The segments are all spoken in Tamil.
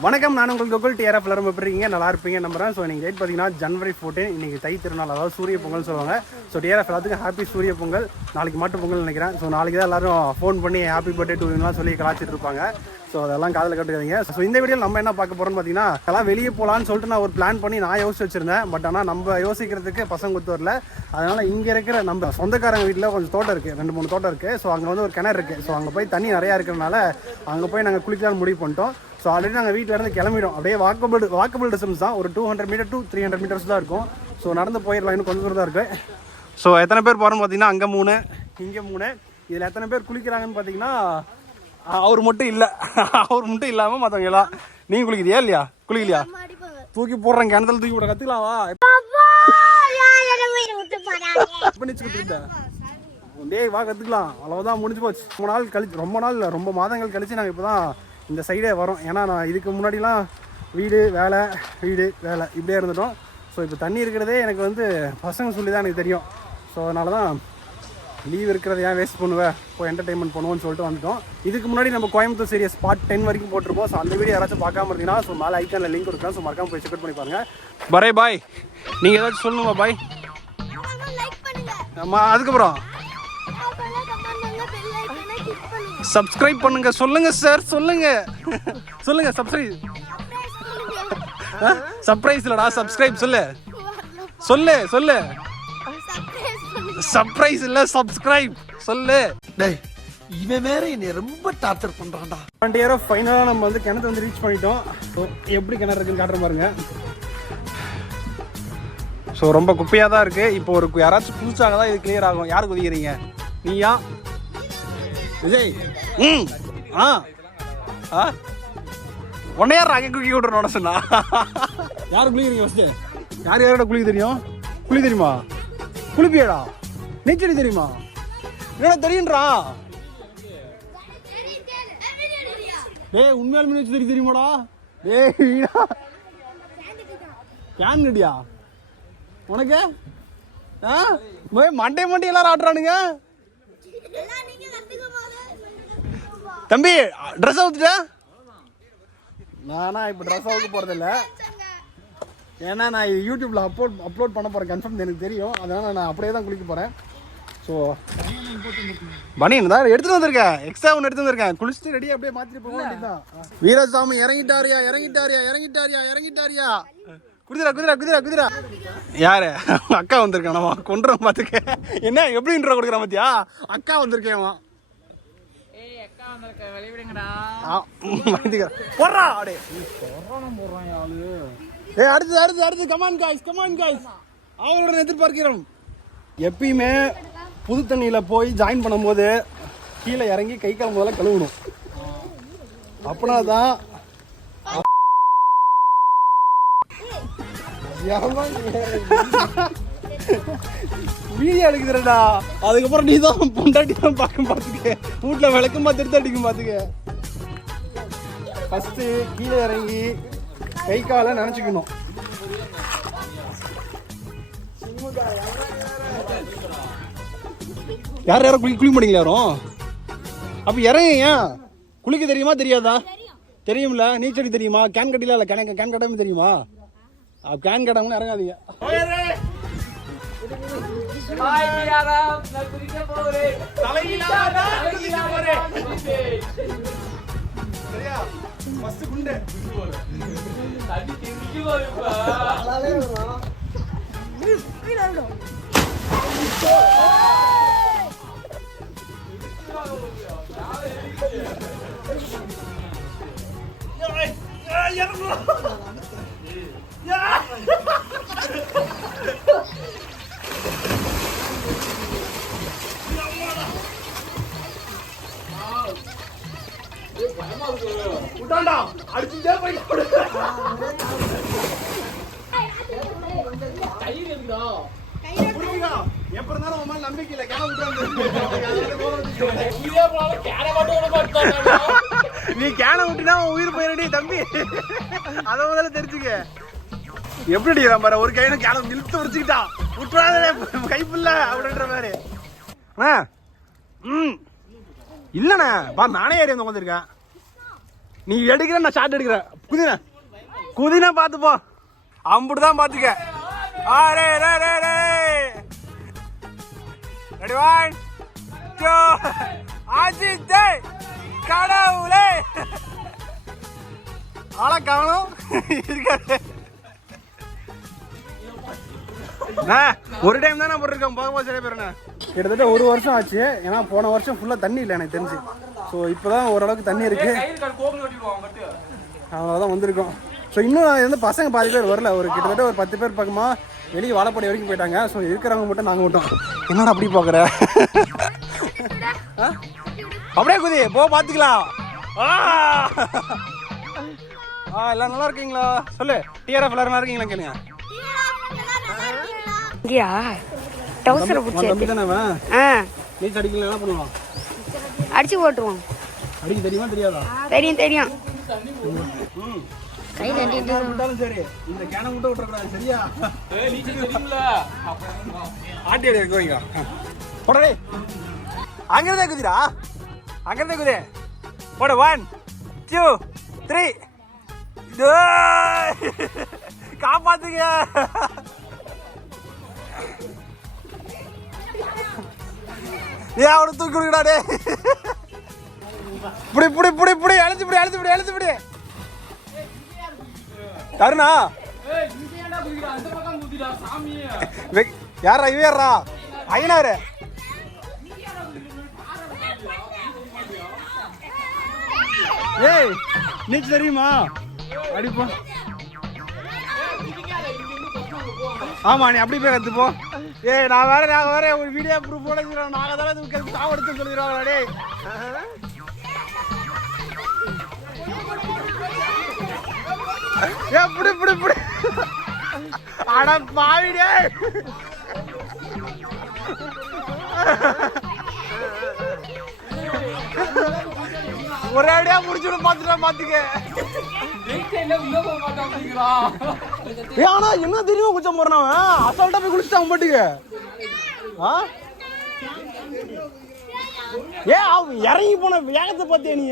வணக்கம், நான் உங்கள் கோகுல் டிஆர்எஃப். எல்லாரும் எப்படி இருக்கீங்க? நல்லா இருப்பீங்க நம்புறேன். ஸோ இன்னைக்கு டேட் பார்த்தீங்கன்னா January 14. இன்னைக்கு தை திருநாள், அதாவது சூரிய பொங்கல் சொல்லுவாங்க. ஸோ டிஆர்எஃப் எல்லாத்துக்கும் ஹாப்பி சூரிய பொங்கல். நாளைக்கு மாட்டு பொங்கல் நினைக்கிறேன். ஸோ நாளைக்கு தான் எல்லாரும் ஃபோன் பண்ணி ஹாப்பி பர்த்டே டு யூலாம் சொல்லி கலாச்சிட்டு இருப்பாங்க. ஸோ அதெல்லாம் காதில் கட்டுக்காதீங்க. ஸோ இந்த வீடியோவில் நம்ம என்ன பார்க்க போகிறோம்னு பார்த்தீங்கன்னா, எல்லாம் வெளியே போகலான்னு சொல்லிட்டு நான் ஒரு பிளான் பண்ணி நான் யோசிச்சு வச்சிருந்தேன். பட் ஆனால் நம்ம யோசிக்கிறதுக்கு பசங்க ஒத்து வரல. அதனால் இங்கே இருக்கிற நம்ம சொந்தக்காரங்க வீட்டில் கொஞ்சம் தோட்டம் இருக்குது, 2-3 தோட்டம் இருக்குது. ஸோ அங்கே வந்து ஒரு கிணறு இருக்குது. ஸோ அங்கே போய் தண்ணி நிறையா இருக்கிறனால அங்கே போய் நாங்கள் குளிக்கலாம்னு முடிவு பண்ணிட்டோம். ஸோ ஆல்ரெடி நாங்கள் வீட்டிலேருந்து கிளம்பிடும். அப்படியே வாக்கபிள் டிஸ்டன்ஸ் தான், ஒரு 200 மீட்டர் to 300 மீட்டர்ஸ் தான் இருக்கும். ஸோ நடந்து போயிடலாம், இன்னும் கொஞ்சம் தூரம் தான் இருக்குது. ஸோ எத்தனை பேர் போகிறோம்னு பார்த்தீங்கன்னா, அங்கே 3 இங்கே 3. இதில் எத்தனை பேர் குளிக்கிறாங்கன்னு பார்த்தீங்கன்னா, அவர் மட்டும் இல்லை. அவர் மட்டும் இல்லாமல் மற்றவங்க எல்லாம். நீங்கள் குளிக்குதியா இல்லையா? குளிக்கலையா? தூக்கி போடுறேன், கிணத்துல தூக்கி போட கற்றுக்கலாவா? டேய் வா கற்றுக்கலாம், அவ்வளோதான், முடிஞ்சு போச்சு. ரொம்ப மாதங்கள் கழிச்சு நாங்கள் இப்போ தான் இந்த சைடே வரோம். ஏன்னா நான் இதுக்கு முன்னாடிலாம் வீடு வேலை இப்படியே இருந்துட்டோம். ஸோ இப்போ தண்ணி இருக்கிறதே எனக்கு வந்து பசங்க சொல்லி தான் எனக்கு தெரியும். ஸோ அதனால தான் லீவ் இருக்கிறத ஏன் வேஸ்ட் பண்ணுவேன், போய் என்டர்டைன்மெண்ட் பண்ணுவோன்னு சொல்லிட்டு வந்துட்டோம். இதுக்கு முன்னாடி நம்ம கோயம்புத்தூர் சீரியஸ் பார்ட் 10 வரைக்கும் போட்டிருப்போம். ஸோ அந்த வீடியோ யாராச்சும் பார்க்காம இருந்தீங்கன்னா, ஸோ மேலே ஐக்கானில் லிங்க் கொடுக்குறேன். ஸோ மறக்காம போய் செக் பண்ணி பாருங்க. பரே பாய், நீங்கள் ஏதாச்சும் சொல்லணுமா பாய்? ஆமாம், அதுக்கப்புறம் சப்ஸ்கிரைப் பண்ணுங்க. சொல்லுங்க சார், சொல்லுங்க சர்ப்ரைஸ் இல்லடா, சப்ஸ்கிரைப் சொல்லு. சர்ப்ரைஸ் இல்ல, சப்ஸ்கிரைப் சொல்லு. டேய் இவன் வேற என்ன ரொம்ப டார்ச்சர் பண்றான்டா. ஃபைனலா நம்ம வந்து கிணத்து வந்து ரீச் பண்ணிட்டோம். ஸோ எப்படி கிணறு இருக்குன்னு காட்டுற பாருங்க. ஸோ ரொம்ப குப்பையா தான் இருக்கு. இப்போ ஒரு யாராச்சும் குளிச்சாங்க தான் இது கிளியர் ஆகும். யாரு குதிக்கிறீங்க? நீயா விஜய்? உன்னை யார் அங்கே குளிக்க விட்டுறோம் சொன்னா? யாரு குளிக்கிறீங்க ஃபர்ஸ்ட்? யாரோட குளிக்க தெரியும்? குளிக்க தெரியுமா? குளிப்பியாடா? நீச்சல் தெரியுமா? என்ன தெரியுன்றா? டேய் உண்மையாலுமே நீச்சல் தெரியுமாடா? டேய் கேன் கட்டியா உனக்கு? மண்டே எல்லாரும் ஆடுறானுங்க. தம்பி ட்ரெஸ் அவுத்துட்ட? நானா இப்போ ட்ரெஸ் அவுக்க போகிறதில்ல. ஏன்னா நான் யூடியூப்பில் அப்லோட் பண்ண போகிறேன், கன்ஃபார்ம் எனக்கு தெரியும். அதனால் நான் அப்படியே தான் குளிக்க போகிறேன். ஸோ பனியன் தான் எடுத்துகிட்டு வந்திருக்கேன், எக்ஸ்ட்ரா ஒன்று எடுத்து வந்திருக்கேன். குளிச்சுட்டு ரெடியாக அப்படியே மாற்றிட்டு போக வேண்டியதான். வீரசாமி இறங்கிட்டாரியா? குதிரா. யாரு? அக்கா வந்திருக்கானவா? கொண்டுறோம் பார்த்துக்க. என்ன எப்படி இன்ட்ரோ கொடுக்குறான் பார்த்தியா? அக்கா வந்திருக்கேன். அடுத்து கமான் காய்ஸ் அவங்களுடன் எதிர்பார்க்கிறோம். எப்பயுமே புது தண்ணியில போய் ஜாயின் பண்ணும்போது கீழே இறங்கி கை கால் முதல்ல கழுவணும். அப்படின்னாதான் வீடியோ எடுக்குதுடா. அதுக்கப்புறம் நீ தான் பொண்டாட்டி தான் பார்த்துக்க. வீட்டில் விளக்கமா திருத்த அடிக்கும் பார்த்துக்க. ஃபஸ்ட்டு கீழே இறங்கி கை காலை நினச்சிக்கணும். யாரும் குளிக்க மாட்டீங்களா யாரும்? அப்போ இறங்க. ஏன் குளிக்க தெரியுமா தெரியாதா? தெரியும்ல. நீச்சல் தெரியுமா? கேன் கட்டிலாம் இல்லை, கேன் கட்டாமல் தெரியுமா? கேன் கட்டாமல் இறங்காதீங்க. அடிச்சுட்டே போயிட்டு எப்ப இருந்தாலும் நம்பிக்கை இல்லை. நீ கேன விட்டுனா உயிர் போயிரடி தம்பி, அத முதல்ல தெரிஞ்சுக்க. எப்படி பாரு, ஒரு கையில கேன இழுத்து வச்சுக்கிட்டா விட்டுறாத கைப்புல்ல அப்படின்ற மாதிரி. இல்லண்ணே பா, நானே ஏறி வந்து உட்காந்துருக்கேன். நீ எடுக்கிற நான் ஷாட் எடுக்கிறேன். குதினா பார்த்துப்போ. அம்புட்டுதான் பார்த்துக்க. ரே ரே ரே ரே ரெடி 1 2 அஜித் கடவுளே ஆள காணோம் இருக்காரு. ஒரு டைம் தானே போட்டிருக்கேன். போக சரியா பேருண்ணா கிட்டத்தட்ட 1 வருஷம் ஆச்சு. ஏன்னா போன வருஷம் ஃபுல்லாக தண்ணி இல்லை எனக்கு தெரிஞ்சு. ஸோ இப்போ தான் ஓரளவுக்கு தண்ணி இருக்கு. அவ்வளோதான் வந்திருக்கோம். ஸோ இன்னும் வந்து பசங்க பாதி பேர் வரல. ஒரு கிட்டத்தட்ட ஒரு 10 பேர் பக்கமாக வெளியே வாழைப்படி வரைக்கும் போயிட்டாங்க. ஸோ இருக்கிறவங்க மட்டும் நாங்கள் மட்டும். என்னடா அப்படி பார்க்குற? அப்படியே குதி போ பார்த்துக்கலாம். எல்லாம் நல்லா இருக்கீங்களா? சொல்லு. டிஆர்எஃப் எல்லாரும் இருக்கீங்களா கேளுங்க. நீச்சல் அடிக்கல என்ன பண்ணுவான்? அடிச்சு போட்டுருவோம். அடிக்க தெரியுமா தெரியாதா? தெரியும் தெரியும். கை தட்டிட்டாலும் சரி இந்த கேன முட்டை விட்டுறக்கூடாது சரியா? ஆட்டி அடி வைங்க போடே. அங்கிருந்தே குதிரா. அங்கிருந்தே குதி போட. 1 2 3 காப்பாத்துங்க. ஏன் அவனை தூக்கி கொடுக்கடாடே. புடி புடி புடி புடி அழுத்து புடி அழுத்து புடி அழுத்து புடி. தருணா யாரா இவரா? ஐயனாரு ஏய் நீச்சல் தெரியுமா? அடிப்போ. ஆமா நீ அப்படி போய் கத்துப்போ. ஏய் நாங்க வேற ஒரு வீடியோ ப்ரூஃப் போட சொல்றோம். நாங்க தான இதுக்கு சாவடிச்சு சொல்லிடுறோம். டேய் ஏ புடி புடி புடி. அட பாவி டேய். ஒரே அடியா முடிச்சுட பாத்துக்க. ஆனா என்ன தெரியுமா குச்சம் போறான் அசால்ட்டா போய் குளிச்சுட்டான் பாட்டுக்கு. அவன் இறங்கி போன வேகத்தை பார்த்தியா நீ?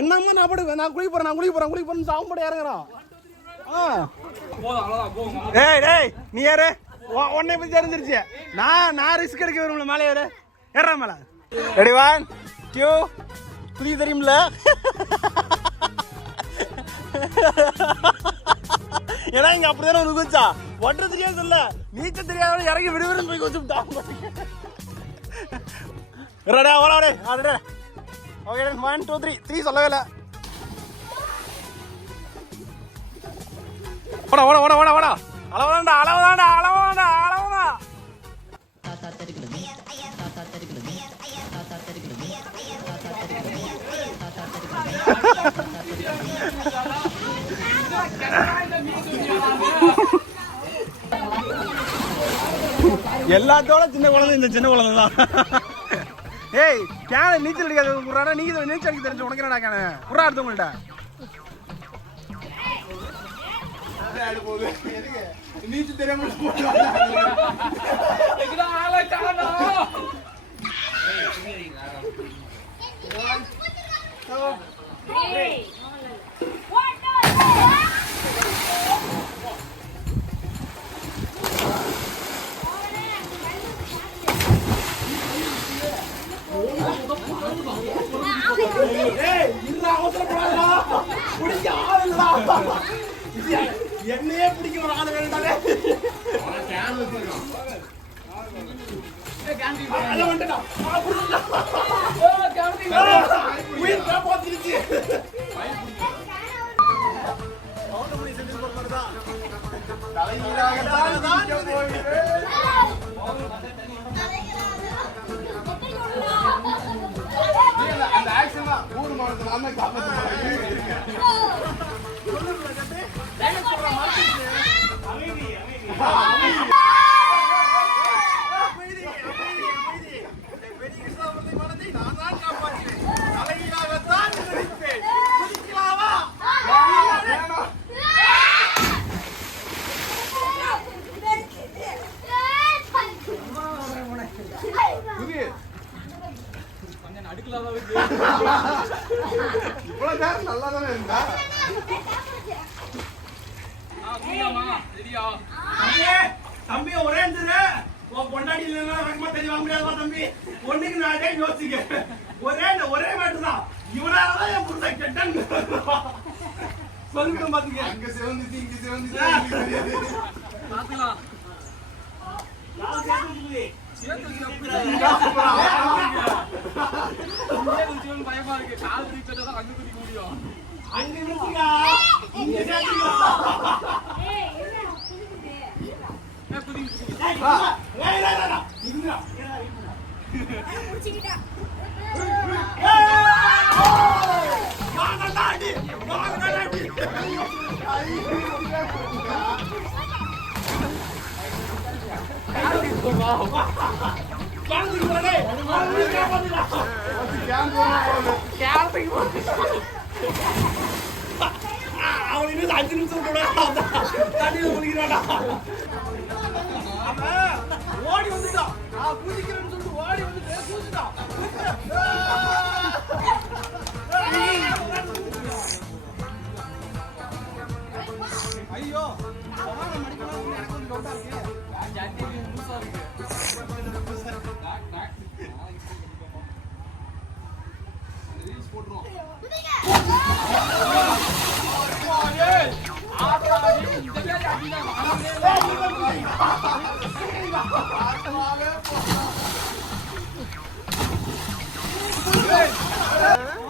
என்னமா நான் பாட்டு நான் குளிக்க போறேன் சாவும் பாட்டு இறங்குறான். ஏய் டேய் நீ யாரு? உன்னை பத்தி தெரிஞ்சிருச்சு. நான் ரிஸ்க் எடுக்க விரும்பல. மேலே ஏறு. ஏறா மேல. ரெடி 1 2 புரிய தெரியும்ல? ஏன்னா இங்க அப்படிதானே உனக்கு வச்சா ஒட்டுற தெரியாது சொல்ல. நீச்சல் தெரியாத இறங்கி விடுவிடுன்னு போய் வச்சுட்டான். ரெடா ஓடா ஆடே. ஓகே 1 2 3 சொல்லவே இல்லை. ஓடா ஓடா ஓடா ஓடா ஓடா. அளவுதான்டா. எல்லாத்தோட சின்ன குழந்தை இந்த சின்ன குழந்தை தான். ஏய் கேன நீச்சல் அடிக்காத நீங்க நீச்சல் அடிக்க தெரிஞ்சு உனக்கு என்னடா கேன புறா அடுத்தவங்கள்ட்ட நீச்சல் தெரியாம என்னையே பிடிக்க வராத வேண்டாலே. அந்த ஆக்ஷன் தான் ஊர் மாவட்டத்தில் அம்மா காப்பாற்ற நல்லா தானே இருந்தா தம்பி ஒரே பொண்டாடி இல்லைன்னா தெரிய முடியாதுவா தம்பி ஒண்ணுக்கு நான் டைம் யோசிக்க ஒரே மேட்டு தான் இவனாலதான் என் புருஷன் கெட்டன் சொல்லிட்டு பாத்துக்க அங்க சிவந்துச்சு இங்க சிவந்துச்சு பாத்துக்கலாம் பயமா இருக்கு கால் குதிச்சதான் அங்க குதிக்க முடியும் அங்க குதிக்கா இங்க அவனுக்கு 5 நிமிஷம் கூட தண்ணியில குளிக்கிறாடா ஓடி வந்துட்டான் குதிக்கிறேன்னு சொல்லிட்டு ஓடி வந்து குதிச்சுட்டான் ஐயோ மடிக்கணும் எனக்கு கொஞ்சம் டவுட்டா இருக்கு லூசா இருக்கு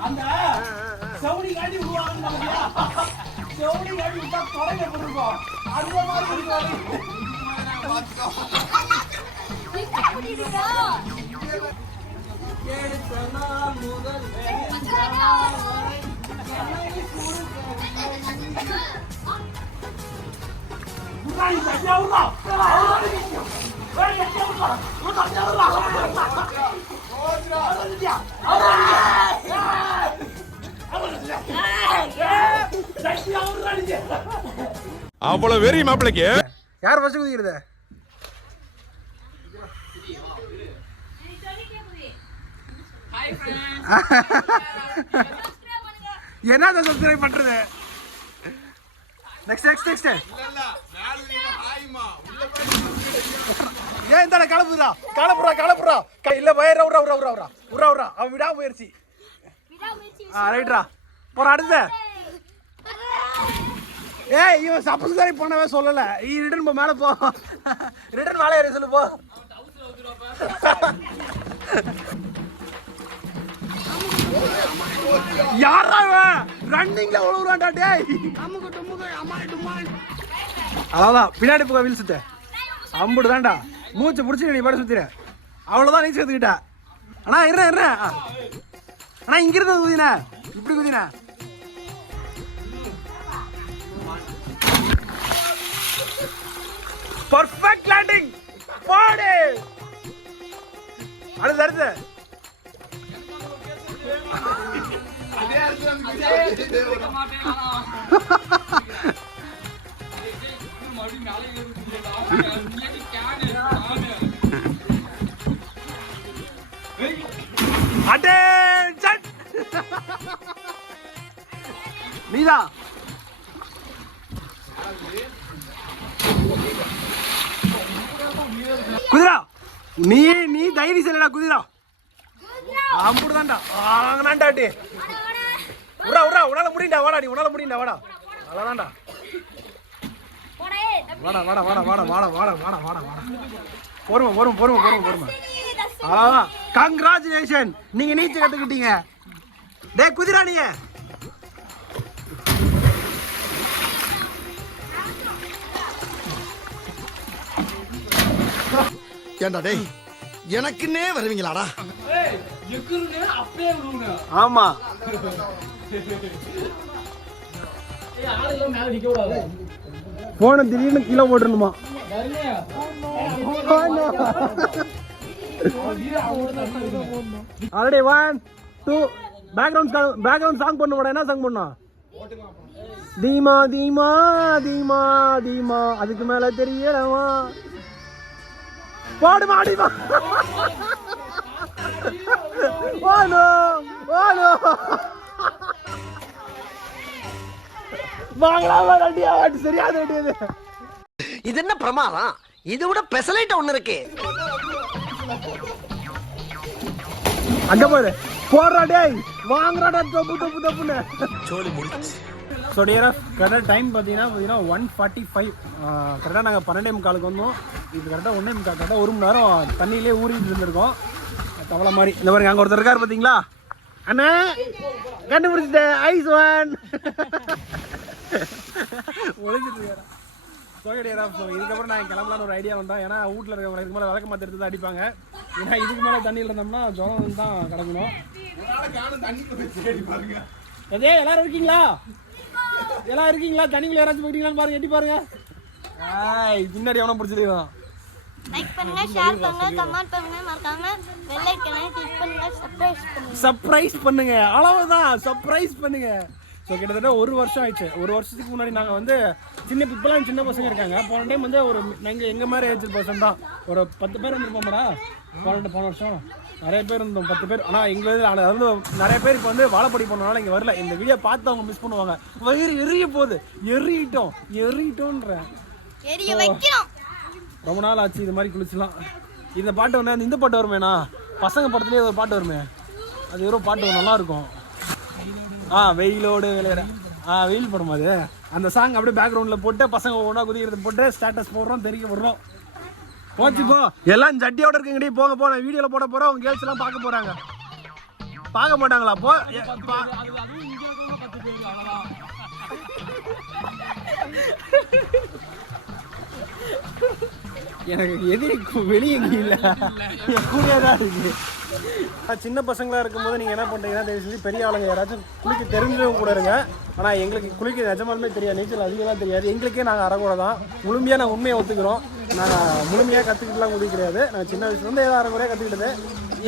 அந்த சவுடி காட்டி விடுவாங்க சவுடி காட்டி விட்டா தொலைங்க போட்டுருக்கோம் அந்த மாதிரி அவ்வளவு வெறி மாப்பிளைக்கு யார் ஃபர்ஸ்ட் குதிக்கிறது என்னத சப்ஸ்கிரைப் பண்றது நெக்ஸ்ட் ஏன் இந்த கலப்புறா இல்ல வயர உரா அவன் விடா முயற்சி ரைட்ரா போற அடுத்த ஏய் இவன் சப்ஸ்கிரைப் பண்ணவே சொல்லல ரிட்டர்ன் மேல போ ரிட்டர்ன் மேல ஏறி சொல்லு போ யாரா ரன்னிங்ல உழுவுறான்டா டேய் அவ்வளவுதான் பின்னாடி போக வீல் சுத்த அம்புடு தான்டா மூச்சு புடிச்சு நீ பாட சுத்திர அவ்வளவுதான் நீ சேர்த்துக்கிட்ட அண்ணா இருற அண்ணா இங்க இருந்து குதினா இப்படி குதினா பர்ஃபெக்ட் லேண்டிங் போடு அடுத்து நீதா குதிரா நீ தைரிய செல்லடா குதிரா அம்புடுதான்டா ஆங்கனாண்டாட்டி உரா உனால முடியண்டா வாடா அவ்வளவுதான்டா வாடா பொறுமை அவ்வளவுதான் கங்க்ராச்சுலேஷன் நீங்க நீச்சல் கத்துக்கிட்டீங்க டே குதிரா நீங்க ஏண்டா டேய் எனக்குன்னே வருவீங்களாடா ஆமா போன திடீர்னு கீழே போட்டுருணுமா ஆல்ரெடி 1 2 பேக்ரவுண்ட் சாங் பண்ணுவோட என்ன சாங் பண்ணோம் தீமா தீமா தீமா தீமா அதுக்கு மேல தெரியலமா பாடு மாடிமா ஓ நோ வாங்கலாமா ரெடியா வாட்டு சரியா ரெடி இது என்ன பிரமாதம்? இது விட பெசலைட் ஒண்ணு இருக்கு. அங்க பாரு போறா டேய் வாங்குறாடா தப்பு தப்பு தப்புன்னு சோலி முடிச்சு. ஸோ டியர் கரெக்டாக டைம் பார்த்தீங்கன்னா 1:45 கரெக்டாக நாங்கள் 12:45 வந்தோம். இது கரெக்டாக 1:45 கரெக்டாக 1 மணி நேரம் தண்ணியிலே ஊறிட்டு இருந்திருக்கோம். தவளை மாதிரி இந்த பாருங்க அங்கே ஒருத்தர் இருக்காரு பார்த்தீங்களா அண்ணா கண்டுபிடிச்சிட்டேன் ஐஸ் ஒன் ஒழிஞ்சிட்டு இருக்காரா. ஸோ இதுக்கப்புறம் நான் கிளம்பலான்னு ஒரு ஐடியா வந்தோம். ஏன்னா வீட்டில் இருக்கிறவங்க இதுக்கு மேலே விளக்க மாற்றி எடுத்து தான் அடிப்பாங்க. ஏன்னா இதுக்கு மேலே தண்ணியில் இருந்தோம்னா ஜுரம் தான் கிடக்கணும். அதே எல்லாரும் இருக்கீங்களா? எல்லாம் இருக்கீங்களா? தண்ணிக்குள்ள யாராச்சும் போயிட்டீங்களான்னு பாருங்க, எட்டி பாருங்க. பின்னாடி எவனை பிடிச்சிருக்கான். லைக் பண்ணுங்க, ஷேர் பண்ணுங்க, கமெண்ட் பண்ணுங்க, மறக்காம பெல் ஐகானை கிளிக் பண்ணுங்க, சர்ப்ரைஸ் பண்ணுங்க. அவ்வளவுதான், சர்ப்ரைஸ் பண்ணுங்க. ஸோ கிட்டத்தட்ட 1 வருஷம் ஆயிடுச்சு. 1 வருஷத்துக்கு முன்னாடி நாங்கள் வந்து இப்போலாம் சின்ன பசங்க இருக்காங்க. போன டைம் வந்து ஒரு எங்கள் மாதிரி ஏஜ் பர்சன் தான் ஒரு 10 பேர் வந்துருப்போம்டா. போன வருஷம் நிறைய பேர் இருந்தோம், 10 பேர். ஆனால் எங்களுக்கு அதாவது நிறைய பேர் இப்போ வந்து வாழைப்படி போனதுனால இங்கே வரல. இந்த வீடியோ பார்த்து அவங்க மிஸ் பண்ணுவாங்க. வயிறு எரிய போகுது, எறிட்டோன்றேன். ரொம்ப நாள் ஆச்சு இது மாதிரி குளிச்சுலாம். இந்த பாட்டு வந்து இந்த பாட்டு வருமேண்ணா, பசங்க படத்துலேயே ஒரு பாட்டு வருமே, அது ஏதோ பாட்டு நல்லா இருக்கும். வெயிலோடு விளையாட வெயில் படம் அது. அந்த சாங் அப்படியே பேக்ரவுண்டில் போட்டு பசங்க ஒன்றா குதிக்கிறது போட்டு ஸ்டேட்டஸ் போடுறோம், தெரிய விடுறோம். போச்சு போ, எல்லாம் ஜட்டியோட இருக்குங்கடி. போக போ, நான் வீடியோவில் போட போகிறோம். அவங்க கேர்ள்ஸ் எல்லாம் பார்க்க போகிறாங்க. பார்க்க மாட்டாங்களா? போ. எனக்கு எதிரி வெளியே இல்லை, கூடயே தான் இருக்கு. சின்ன பசங்களாக இருக்கும்போது நீங்கள் என்ன பண்ணுறீங்கன்னா தயவு செஞ்சு பெரிய ஆளுங்க யாராச்சும் குளிக்க தெரிஞ்சவங்க கூட இருங்க. ஆனால் எங்களுக்கு குளிக்க நிஜமாலுமே தெரியாது, நீச்சல் அதிகமாக தெரியாது. எங்களுக்கே நாங்கள் அறக்கூட தான். முழுமையாக நாங்கள் உண்மையை ஒத்துக்கிறோம். நாங்கள் முழுமையாக கற்றுக்கிட்டுலாம் குடி கிடையாது. நாங்கள் சின்ன வயசுலேருந்து ஏதோ அறக்குறையாக கற்றுக்கிட்டது.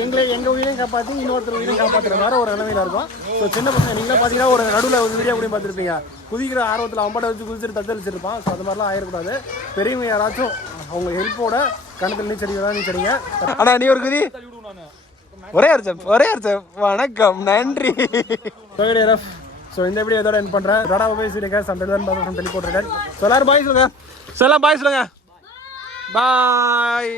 எங்கள் உயிரையும் காப்பாற்றி இன்னொருத்தர் உயிரையும் காப்பாற்றுற மாதிரி ஒரு நிலைமையில் இருக்கும். ஸோ சின்ன பசங்க நீங்களே பார்த்தீங்கன்னா ஒரு நடுவில் ஒரு வீடியோ கூட பார்த்துருப்பீங்க. குதிக்கிற ஆர்வத்தில் அம்பாட்டை வச்சு குதிச்சுட்டு தத்தளிச்சிருப்பான். ஸோ அது மாதிரிலாம் ஆயிடக்கூடாது. பெரியவங்க யாராச்சும் அவங்க ஹெல்ப்போட கணத்தில் நீச்சடிங்க. ஆனால் நீ ஒரு குதி ஒரே அர்ச்சம் வணக்கம், நன்றி. ஸோ இந்த வீடியோ இதோட என் பண்ணுறேன். ரடா போய் சீரியக்கா சண்டை சொல்லி போட்டிருக்கேன். ஸோ எல்லாரும் பாய் சொல்லுங்க. பாய்.